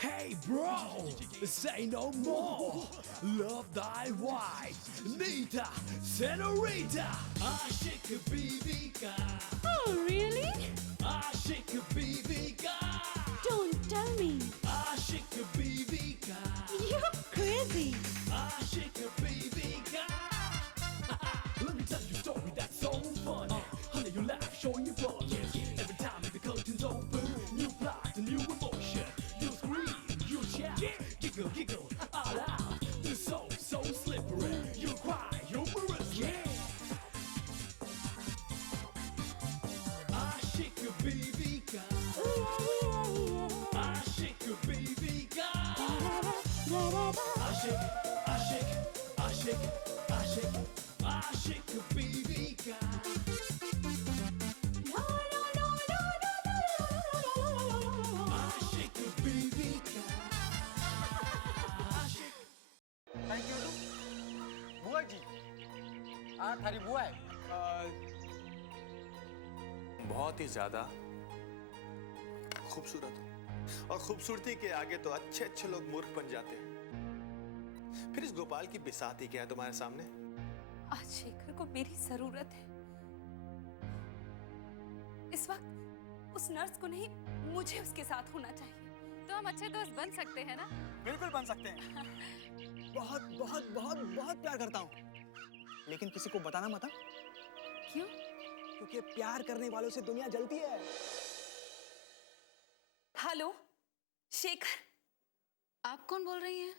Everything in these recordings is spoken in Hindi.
Hey bro, say no more. Love thy wife, Nita, Senorita. Aşık Bibika. Oh, really? Aşık Bibika. Don't tell me. Aşık Bibika. You're crazy. Aşık Bibika. Let me tell you a story that's so funny. Honey, you laugh, showing your fun. Every time the curtains open, new plot, a new emotion. You scream, you shout, giggle, giggle, all out. The soul so slippery. You cry, humorously. Aşık Bibika. Aşık Bibika. Aşık, aşık, aşık, aşık, aşık Bibika. No, no, no, no, no, no. Aşık Bibika. Aşık. Thank you बुआ जी। हाँ थारी बुआ है। बहुत ही ज्यादा खूबसूरत हो और खूबसूरती के आगे तो अच्छे अच्छे लोग मूर्ख बन जाते हैं। फिर इस गोपाल की बिसाती क्या है तुम्हारे सामने? आज शेखर को मेरी जरूरत है। इस वक्त उस नर्स को नहीं, मुझे उसके साथ होना चाहिए। तो हम अच्छे दोस्त बन सकते हैं ना? बिल्कुल बन सकते हैं। बहुत बहुत बहुत बहुत प्यार करता हूँ, लेकिन किसी को बताना मत। क्यों? क्योंकि प्यार करने वालों से दुनिया जलती है। हेलो शेखर, आप कौन बोल रही हैं?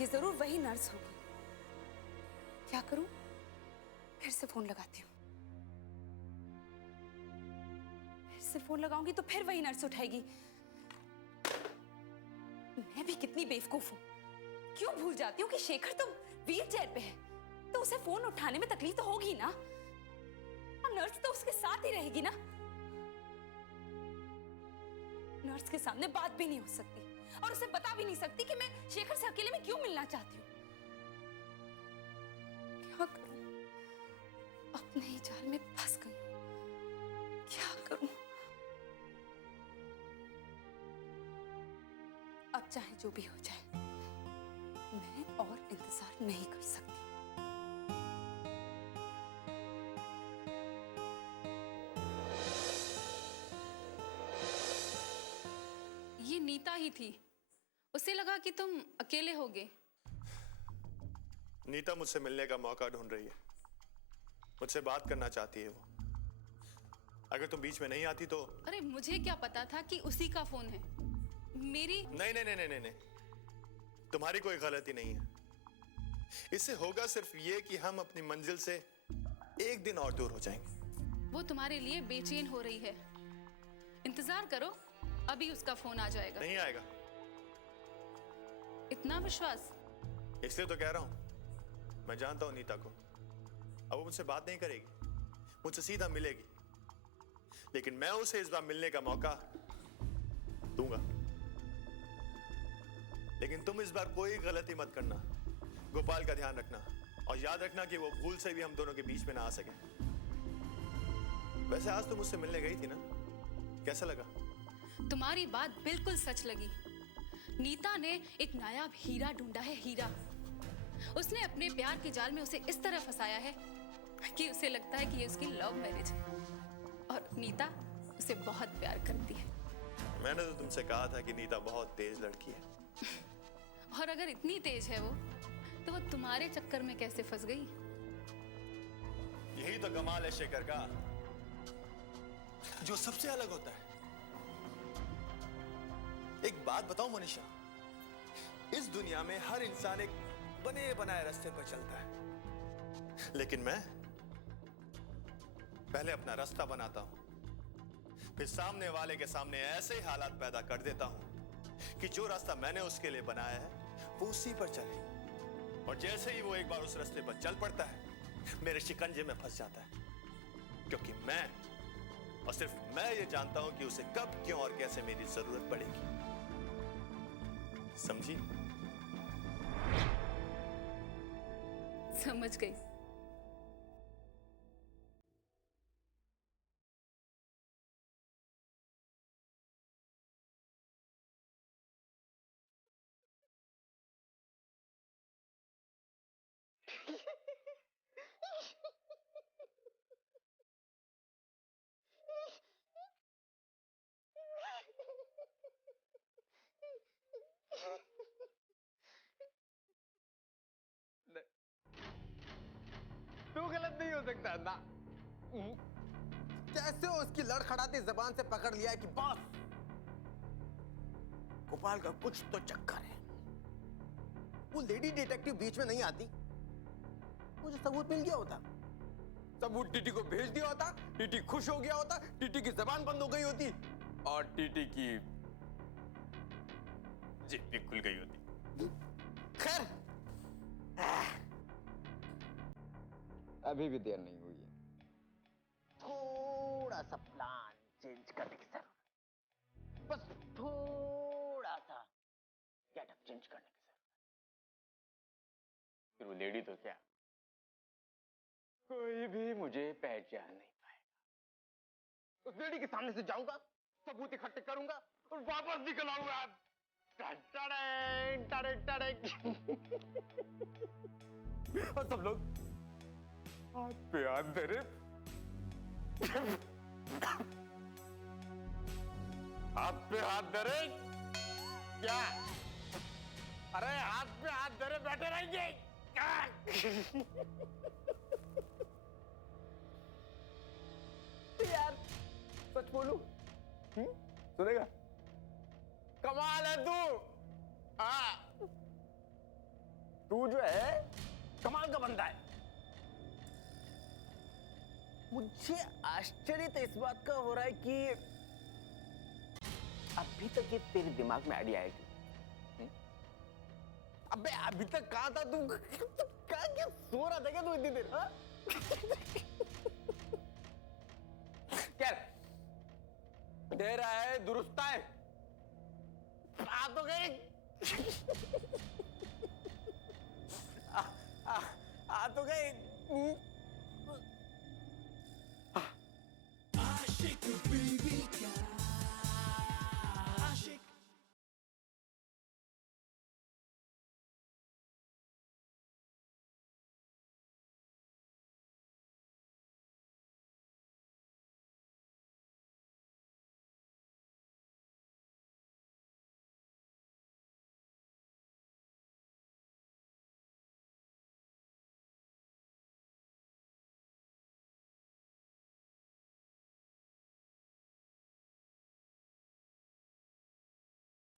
ये जरूर वही नर्स होगी। क्या करूं? फिर से फोन लगाती हूँ। फिर से फोन लगाऊंगी तो फिर वही नर्स उठाएगी। मैं भी कितनी बेवकूफ हूं। क्यों भूल जाती हूँ कि शेखर तो व्हील चेयर पे है, तो उसे फोन उठाने में तकलीफ तो होगी ना, और नर्स तो उसके साथ ही रहेगी ना। नर्स के सामने बात भी नहीं हो सकती और उसे बता भी नहीं सकती कि मैं शेखर से अकेले में क्यों मिलना चाहती हूँ। क्या करूं? अपने ही जाल में फंस गई हूं। क्या करूं? अब चाहे जो भी हो जाए, मैं और इंतजार नहीं कर सकती। ये नीता ही थी। उसे लगा कि तुम अकेले होगे। नीता मुझसे मिलने का मौका ढूंढ रही है, मुझसे बात करना चाहती है वो। अगर तुम बीच में नहीं आती तो। अरे मुझे क्या पता था कि उसी का फोन है। मेरी नहीं नहीं नहीं नहीं नहीं, तुम्हारी कोई गलती नहीं है। इससे होगा सिर्फ ये कि हम अपनी मंजिल से एक दिन और दूर हो जाएंगे। वो तुम्हारे लिए बेचैन हो रही है। इंतजार करो, अभी उसका फोन आ जाएगा। नहीं आएगा। इतना विश्वास? इसलिए तो कह रहा हूं, मैं जानता हूं नीता को। अब वो मुझसे बात नहीं करेगी, मुझसे सीधा मिलेगी, लेकिन मैं उसे इस बार मिलने का मौका दूंगा। लेकिन तुम इस बार कोई गलती मत करना। गोपाल का ध्यान रखना और याद रखना कि वो भूल से भी हम दोनों के बीच में ना आ सके। वैसे आज तुम मुझसे मिलने गई थी ना, कैसा लगा? तुम्हारी बात बिल्कुल सच लगी। नीता ने एक नायाब हीरा ढूंढा है, हीरा। उसने अपने प्यार के जाल में उसे इस तरह फंसाया है कि उसे लगता है कि ये उसकी लव मैरिज है, और नीता उसे बहुत प्यार करती है। मैंने तो तुमसे कहा था कि नीता बहुत तेज लड़की है। और अगर इतनी तेज है वो, तो वो तुम्हारे चक्कर में कैसे फंस गई? यही तो कमाल है शेखर का, जो सबसे अलग होता है। एक बात बताऊं मनीषा, इस दुनिया में हर इंसान एक बने बनाए रास्ते पर चलता है, लेकिन मैं पहले अपना रास्ता बनाता हूं, फिर सामने वाले के सामने ऐसे हालात पैदा कर देता हूं कि जो रास्ता मैंने उसके लिए बनाया है वो उसी पर चले, और जैसे ही वो एक बार उस रास्ते पर चल पड़ता है, मेरे शिकंजे में फंस जाता है। क्योंकि मैं और सिर्फ मैं ये जानता हूं कि उसे कब, क्यों और कैसे मेरी जरूरत पड़ेगी। समझी? समझ गई। हो सकता है ना? कैसे उसकी लड़खड़ाती जबान से पकड़ लिया कि बॉस, गोपाल का कुछ तो चक्कर है। वो लेडी डिटेक्टिव बीच में नहीं आती, मुझे सबूत मिल गया होता। सबूत टीटी को भेज दिया होता, टीटी खुश हो गया होता, टीटी की जबान बंद हो गई होती और टीटी की जीभ भी खुल गई होती। खैर, अभी भी देर नहीं हुई है। थोड़ा सा प्लान चेंज करने की जरूरत, बस थोड़ा सा गेटअप चेंज करने की जरूरत। फिर वो लेडी तो क्या, कोई भी मुझे पहचान नहीं पाएगा। उस लेडी के सामने से जाऊंगा, सबूत इकट्ठे करूंगा और वापस निकल आऊंगा। और सब लोग हाथ पे हाथ धरे, हाथ पे हाथ धरे क्या? अरे हाथ पे हाथ धरे बैठे रहेंगे क्या? यार सच बोलूं, सुनेगा? कमाल है तू। हाँ, तू जो है कमाल का बंदा है। मुझे आश्चर्य तो इस बात का हो रहा है कि अभी तक ये तेरे दिमाग में आइडिया आएगी। अबे अभी तक कहाँ था तू? कहाँ क्या सो रहा था क्या तू इतनी देर? हाँ? क्या दे रहा है? दुरुस्त है? आ तो गई। आ तो गई। आशिक बीवी का आशिक।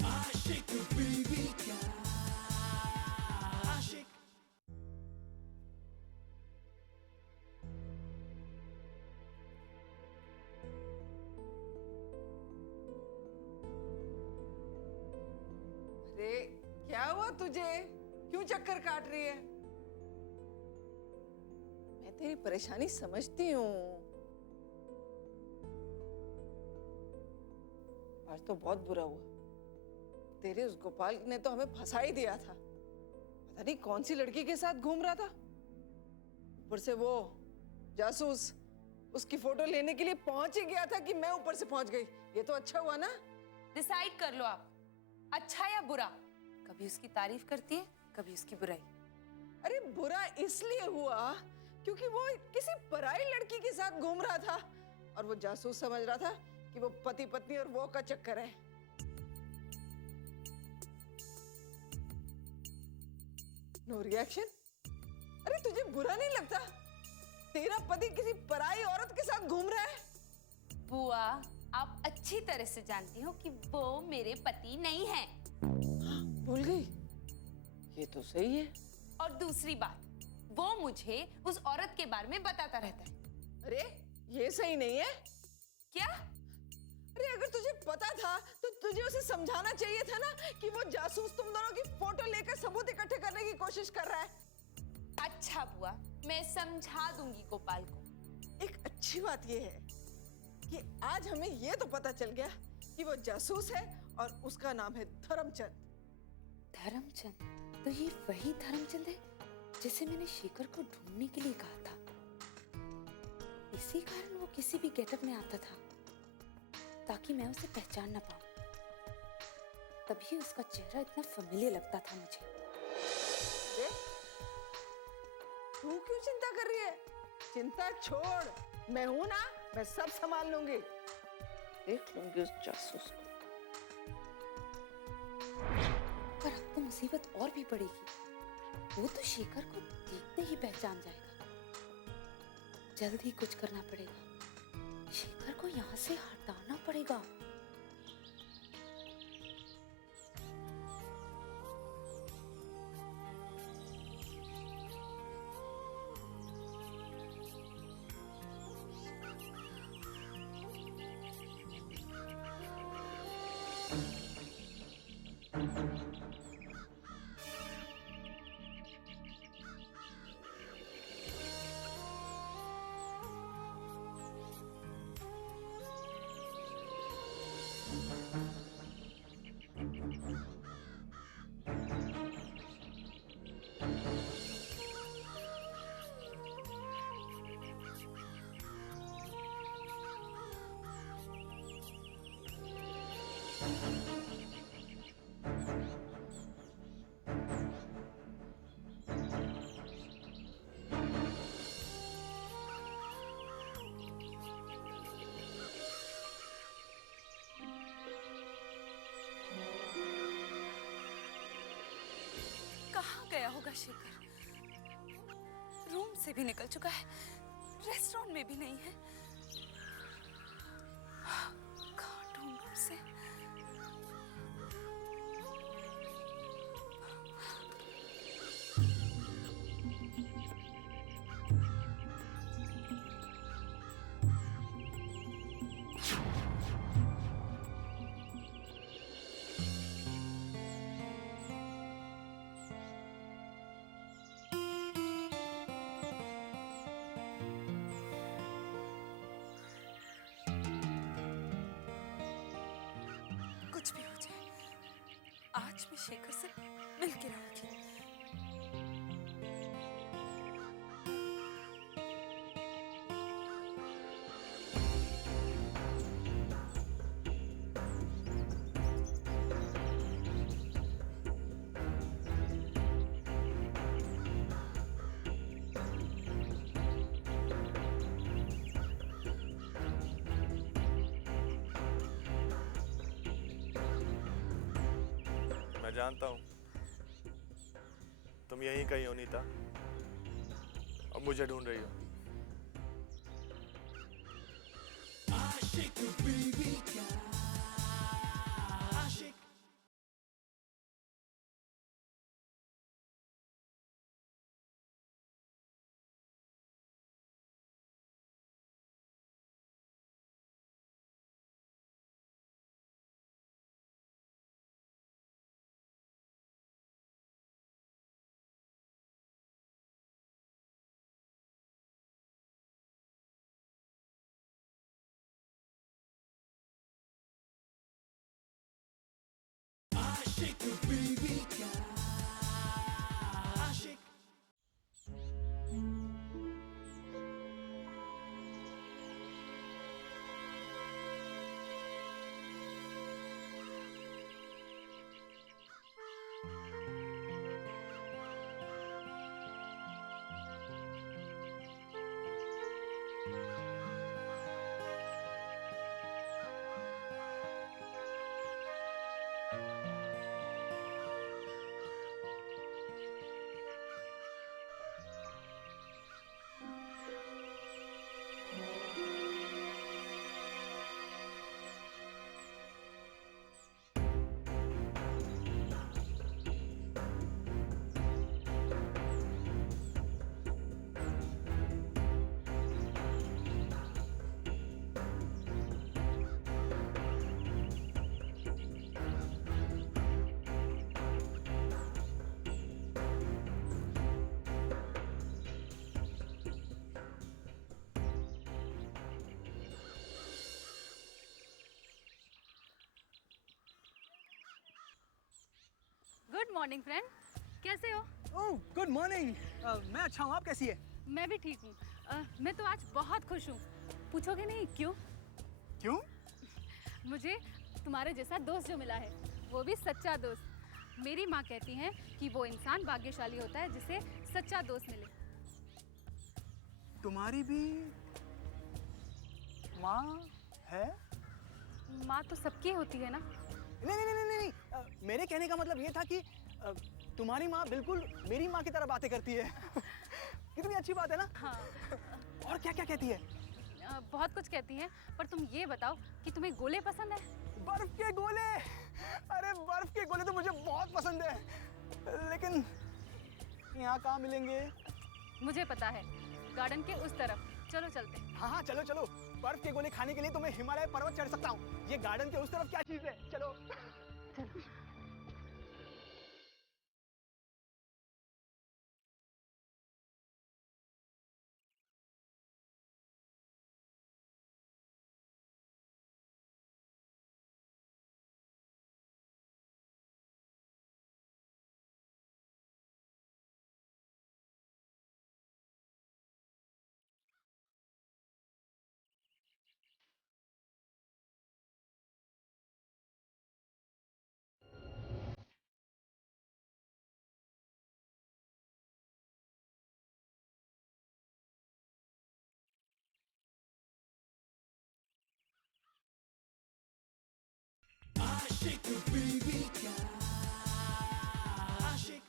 आशिक बीवी का आशिक। अरे क्या हुआ तुझे? क्यों चक्कर काट रही है? मैं तेरी परेशानी समझती हूँ। आज तो बहुत बुरा हुआ। तेरे उस गोपाल ने तो हमें फंसा ही दिया था। पता नहीं कौन सी लड़की के साथ घूम रहा था। ऊपर से वो जासूस उसकी फोटो लेने के लिए पहुंच ही गया था कि मैं ऊपर से पहुंच गई। ये तो अच्छा हुआ ना? डिसाइड कर लो आप, अच्छा या बुरा। कभी उसकी तारीफ करती है, कभी उसकी बुराई। अरे बुरा इसलिए हुआ क्योंकि वो किसी पराई लड़की के साथ घूम रहा था और वो जासूस समझ रहा था कि वो पति पत्नी और वो का चक्कर है। No reaction? अरे तुझे बुरा नहीं लगता? तेरा पति किसी पराई औरत के साथ घूम रहा है। बुआ, आप अच्छी तरह से जानती हो कि वो मेरे पति नहीं है। भूल गई? ये तो सही है। और दूसरी बात, वो मुझे उस औरत के बारे में बताता रहता है। अरे ये सही नहीं है। क्या? अरे अगर तुझे पता था तो तुझे उसे समझाना चाहिए था ना कि वो जासूस तुम दोनों की फोटो लेकर सबूत इकट्ठे करने की कोशिश कर रहा है। अच्छा बुआ, मैं समझा दूंगी गोपाल को। एक अच्छी बात ये है कि आज हमें ये तो पता चल गया कि वो जासूस है और उसका नाम है धर्मचंद। धर्मचंद? तो ये वही धर्मचंद है जिसे मैंने शेखर को ढूंढने के लिए कहा था। इसी कारण वो किसी भी गेटअप में आता था ताकि मैं उसे पहचान ना पाऊं। तभी उसका चेहरा इतना फैमिलियर लगता था मुझे। तू क्यों चिंता कर रही है? चिंता छोड़, मैं हूं ना, मैं सब संभाल लूंगी। देख लूंगी उस जासूस को। पर अब तो मुसीबत और भी बढ़ेगी। वो तो शेखर को देखते ही पहचान जाएगा। जल्द ही कुछ करना पड़ेगा। शेखर को यहाँ से हटाना पड़ेगा। कहाँ गया होगा शेखर? रूम से भी निकल चुका है, रेस्टोरेंट में भी नहीं है। कहाँ ढूंढूं उसे? कुछ भी हो जाए, आज मैं शेखर से मिल के रहूंगी। मैं जानता हूं तुम यहीं कहीं हो नीता, अब मुझे ढूंढ रही हो। आशिक बीवी का आशिक। आशिक बीवी का आशिक। गुड मॉर्निंग फ्रेंड, कैसे हो? Oh good morning. मैं अच्छा हूँ, आप कैसी है? मैं भी ठीक हूँ। मैं तो आज बहुत खुश हूँ। पूछोगे नहीं क्यों? क्यों? मुझे तुम्हारे जैसा दोस्त जो मिला है, वो भी सच्चा दोस्त। मेरी माँ कहती हैं कि वो इंसान भाग्यशाली होता है जिसे सच्चा दोस्त मिले। तुम्हारी भी माँ है? माँ तो सबकी होती है ना। नहीं नहीं नहीं नहीं नहीं, मेरे कहने का मतलब ये था कि तुम्हारी माँ बिल्कुल मेरी माँ की तरह बातें करती है। कितनी अच्छी बात है ना? हाँ, और क्या क्या कहती है? बहुत कुछ कहती हैं, पर तुम ये बताओ कि तुम्हें गोले पसंद है? बर्फ के गोले। अरे बर्फ के गोले तो मुझे बहुत पसंद है, लेकिन यहाँ कहाँ मिलेंगे? मुझे पता है, गार्डन के उस तरफ। चलो चलते हैं। हाँ हाँ चलो चलो। बर्फ के गोले खाने के लिए तो मैं हिमालय पर्वत चढ़ सकता हूँ। ये गार्डन के उस तरफ क्या चीज है? चलो। Aşık baby aşık.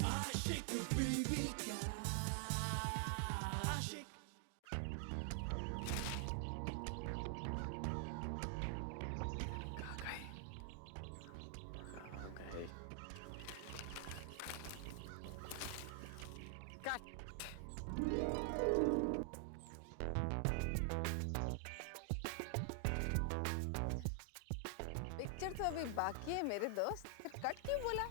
Aşık baby aşık. Picture तो अभी बाकी है मेरे दोस्त, फिर कट क्यों बोला?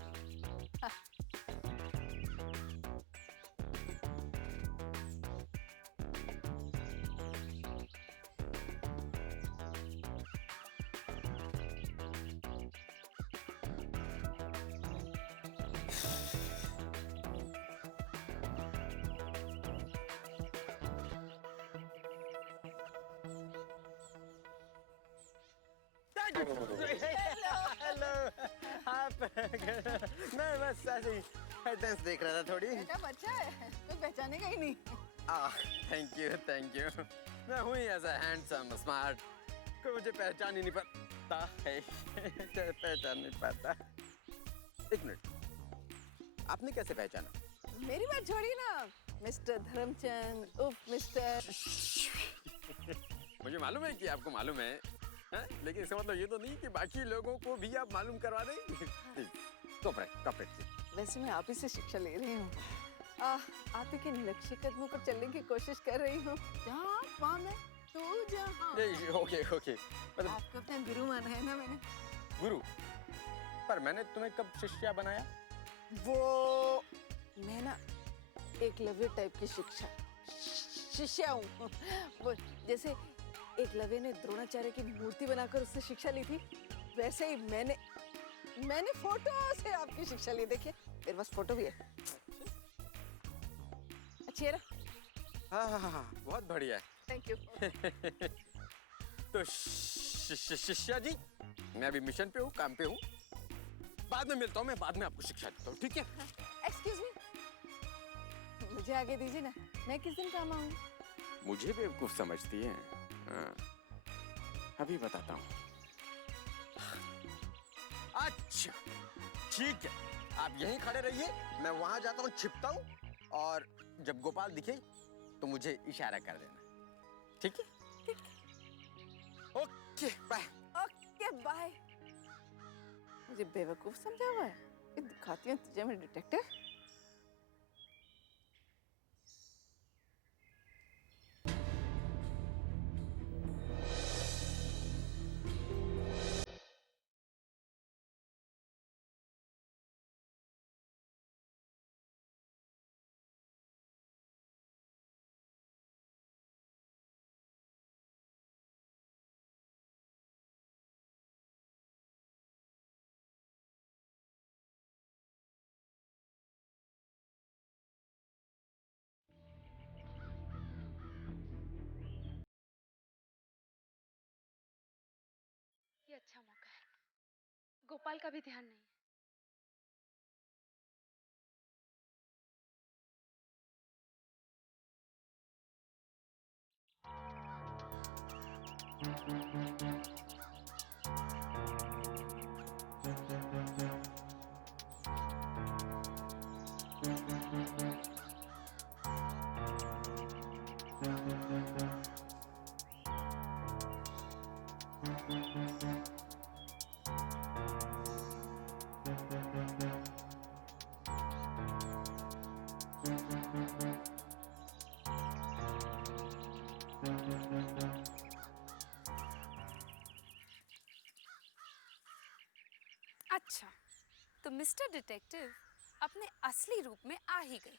हेलो। आप मैं बस ऐसे ही डांस देख रहा था थोड़ी। बेटा बच्चा है, कोई पहचानेगा ही नहीं। Thank you thank you. मैं हूँ ही ऐसा हैंडसम स्मार्ट, कोई मुझे पहचान ही नहीं पाता है। पहचान नहीं पाता। एक मिनट, आपने कैसे पहचाना? मेरी बात छोड़िए ना, मिस्टर धर्मचंद उफ मिस्टर। मुझे मालूम है कि आपको मालूम है, लेकिन इसका मतलब ये तो नहीं कि बाकी लोगों को भी आप मालूम करवा देंगे। कॉपरेट। वैसे मैं आप ही से शिक्षा ले रही हूँ। आप ही के नक्शे कदमों पर चलने की कोशिश कर रही हूँ। जहाँ आप वहाँ मैं, तू जहाँ। ओके ओके, मतलब आपको अपना गुरु माना है ना मैंने। गुरु? पर मैंने तुम्हें कब शिष्या बनाया? वो मैं ना एकलव्य टाइप की शिष्या हूँ। वो जैसे एकलव्य ने द्रोणाचार्य की मूर्ति बनाकर उससे शिक्षा ली थी, वैसे ही मैंने फोटो से आपकी शिक्षा ली। देखिए मेरे पास फोटो भी है। अच्छी है ना? हाँ, बहुत बढ़िया है। Thank you. तो शिष्या जी, मैं अभी मिशन पे हूँ, काम पे हूँ। बाद में मिलता हूँ, मैं बाद में आपको शिक्षा देता हूँ, ठीक है? एक्सक्यूज मी, मुझे आगे दीजिए ना, मैं किस दिन काम आऊँ? मुझे बेवकूफ समझती है? हाँ, अभी बताता हूँ। अच्छा ठीक है, आप यहीं खड़े रहिए, मैं वहां जाता हूँ, छिपता हूँ, और जब गोपाल दिखे तो मुझे इशारा कर देना, ठीक है? Okay bye. Okay bye. मुझे बेवकूफ समझा हुआ है? ये दिखाती हूँ तुझे मैं डिटेक्टिव। अच्छा मौका है। गोपाल का भी ध्यान नहीं है। अच्छा, तो मिस्टर डिटेक्टिव अपने असली रूप में आ ही गए।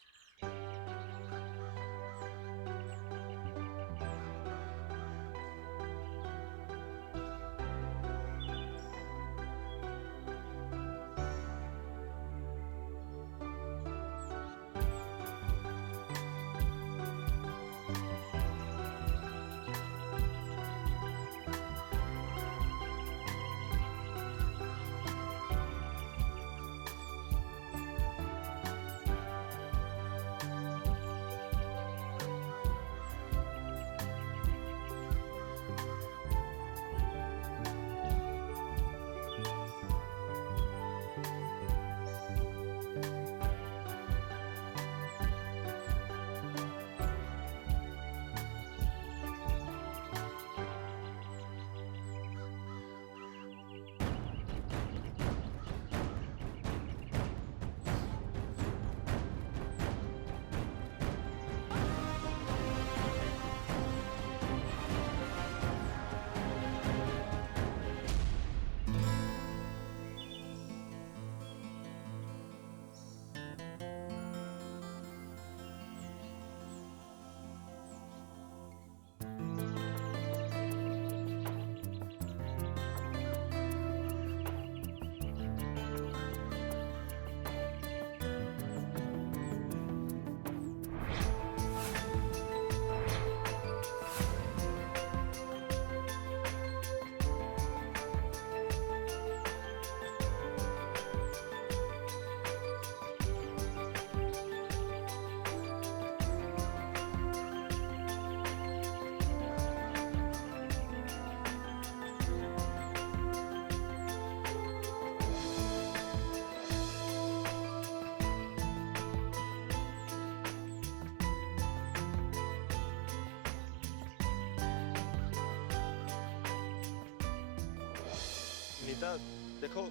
नीता, देखो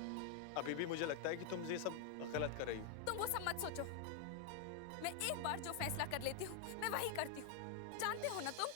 अभी भी मुझे लगता है कि तुम ये सब गलत कर रही हो। तुम वो सब मत सोचो। मैं एक बार जो फैसला कर लेती हूँ मैं वही करती हूँ। जानते हो ना तुम,